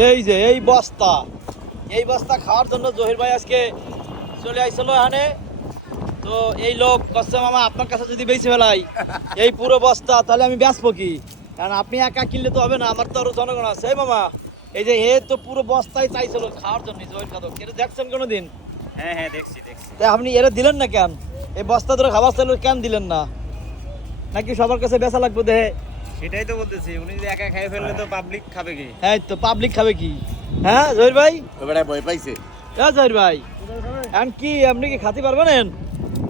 এই যে এই বস্তা। এই বস্তা খাওয়ার জন্য জহির ভাই আজকে চলে আইছিল এখানে। তো এই লোক কষ্ট মামা আপনার কাছে যদি বেশি ফেলাই এই পুরো বস্তা তাহলে আমি বেচবো কি? কারণ আপনি একা কিনলে তো হবে না আমার তো আরও জনগণ আছে। এই মামা এই যে এ তো পুরো বস্তাই চাইছিল খাওয়ার জন্য জহির খাদক এটা দেখছেন কোনো দিন হ্যাঁ হ্যাঁ দেখছি দেখছি। তাই আপনি এরা দিলেন না কেন? এই বস্তা ধরে খাবার চাইলে কেন দিলেন না? নাকি সবার কাছে বেচা লাগবে দেহে? সেটাই তো বলতেছি উনি যদি একা খাই ফেললে তো পাবলিক খাবে কি? হ্যাঁ তো পাবলিক খাবে কি? হ্যাঁ জহির ভাই? এবারে ভয় পাইছে। হ্যাঁ জহির ভাই। এখন কি আপনি কি খাতে পারবেন?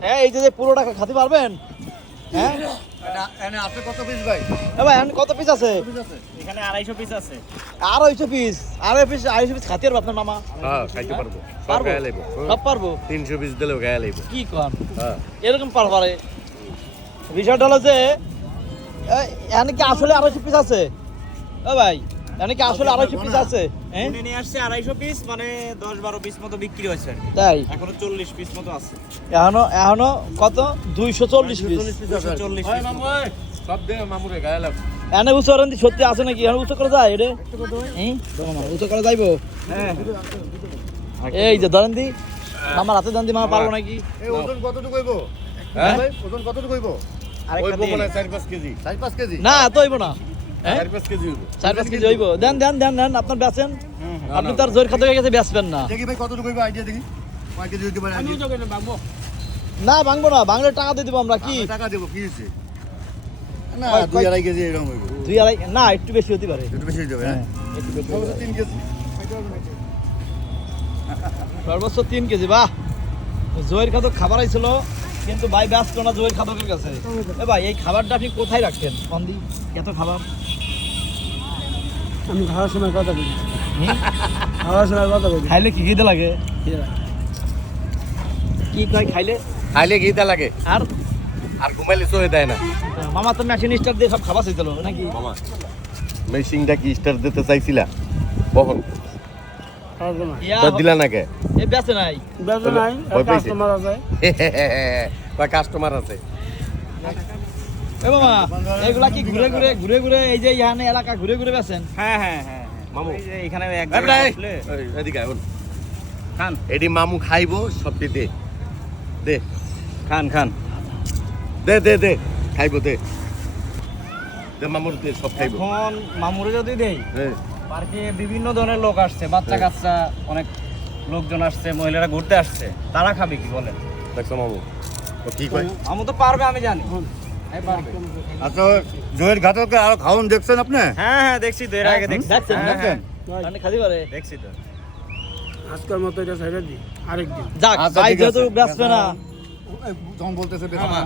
হ্যাঁ এই যে পুরো টাকা খাতে পারবেন? হ্যাঁ? আছে কত পিস ভাই? এ ভাই কত পিস আছে? এখানে আড়াইশো পিস আছে। আড়াইশো পিস আড়াই পিস আড়াইশো পিস খাতে পারব আপনার মামা? হ্যাঁ খাইতে পারব। সব পারব? গায়ে লাইব। সব পারব? তিনশো পিস দিলেও গায়ে লাইব। কি কন? হ্যাঁ। এরকম পারবারে। বিষয়টা হলো যে এ- এখানে কি আসলে আড়াইশো পিস আছে? ও ভাই এখানে কি আসলে আড়াইশো পিস আছে? হ্যাঁ? উনি নিয়ে আসছে আড়াইশো পিস মানে দশ বারো পিস মতো বিক্রি হয়েছে তাই? এখনও চল্লিশ পিস মতো আছে। এখনও এখনও কত? দুইশো চল্লিশ পিস চল্লিশ পিস সব দে মামুরে গায়ে লাগ এনে উঁচু করেন দি সত্যি আছে নাকি? এখানে উঁচু করে যায় এটা? হ্যাঁ? উঁচু করে যাইবো? হ্যাঁ। এই যে ধরেন দি আমার হাতে দেন দি মামা পারব নাকি? এই ওজন কতটুকু হইব? হ্যাঁ? ওজন কতটুকু হইব? না হইব না। চার পাঁচ কেজি হইব। দেন দেন দেন দেন আপনার বেচেন। আপনি তার জোর খাতে গেছে বেচবেন না। দেখি ভাই কতটুকু হইব আইডিয়া দেখি। কয় কেজি হইতে পারে idea? না ভাঙবো না। ভাঙলে টাকা দিয়ে দিব আমরা কি? টাকা দেবো কি না দুই আড়াই কেজি এরকম হইব। দুই আড়াই না একটু বেশি হতে পারে। একটু বেশি হইতে হবে হ্যাঁ, হ্যাঁ একটু বেশি তিন কেজি। সর্বোচ্চ তিন কেজি বাহ! জয়ের খাদক খাবার আইছিল। কিন্তু ভাই ব্যস্ত না জয়ের খাদকের কাছে। এ ভাই এই খাবারটা আপনি কোথায় রাখতেন কন্দি এত খাবার? আমি খাওয়ার সময় কথা বলি। খাওয়ার সময় কথা বলি। খাইলে কি খিদে লাগে? কি কয় খাইলে? খাইলে ঘিতা লাগে। আর? আর ঘুমাইলে সহে দেয় না। মামা তো মেশিন স্টার দিয়ে সব খাবার চাইছিল নাকি? মামা মেশিনটা কি স্টার দিতে চাইছিলা? কখন দিলা না কে? এ বেচে নাই। বেজে নাই কাস্টমার আছে। বা কাস্টমার আছে। এ মামা এগুলা কি ঘুরে ঘুরে ঘুরে ঘুরে এই যে ইহানে এলাকা ঘুরে ঘুরে বেচেন? হ্যাঁ হ্যাঁ হ্যাঁ মামু। এখানে এক এদিকে আয়, খান। এডি মামু খাইবো সবটি দে। দে। খান খান। দে দে দে। খাইবো দে। দে মামুর দে সব খাইবো। এখন মামুরে যদি দেই হ্যাঁ। পার্কে বিভিন্ন ধরনের লোক আসছে বাচ্চা কাচ্চা অনেক লোকজন আসছে মহিলারা ঘুরতে আসছে তারা খাবে কি বলেন? দেখছ মামু ও কি কয়? আমু তো পারবে আমি জানি। আচ্ছা আর খাওন দেখছেন আপনি? হ্যাঁ হ্যাঁ দেখছি তো এর আগে দেখছি। দেখছেন হ্যাঁ, দেখছেন? হ্যাঁ, পারে। দেখছি তো। আজকের মতো এটা ছেড়ে দিই আরেকদিন। যাক আচ্ছা, ভাই যেহেতু আছে। না। যখন বলতেছে মামা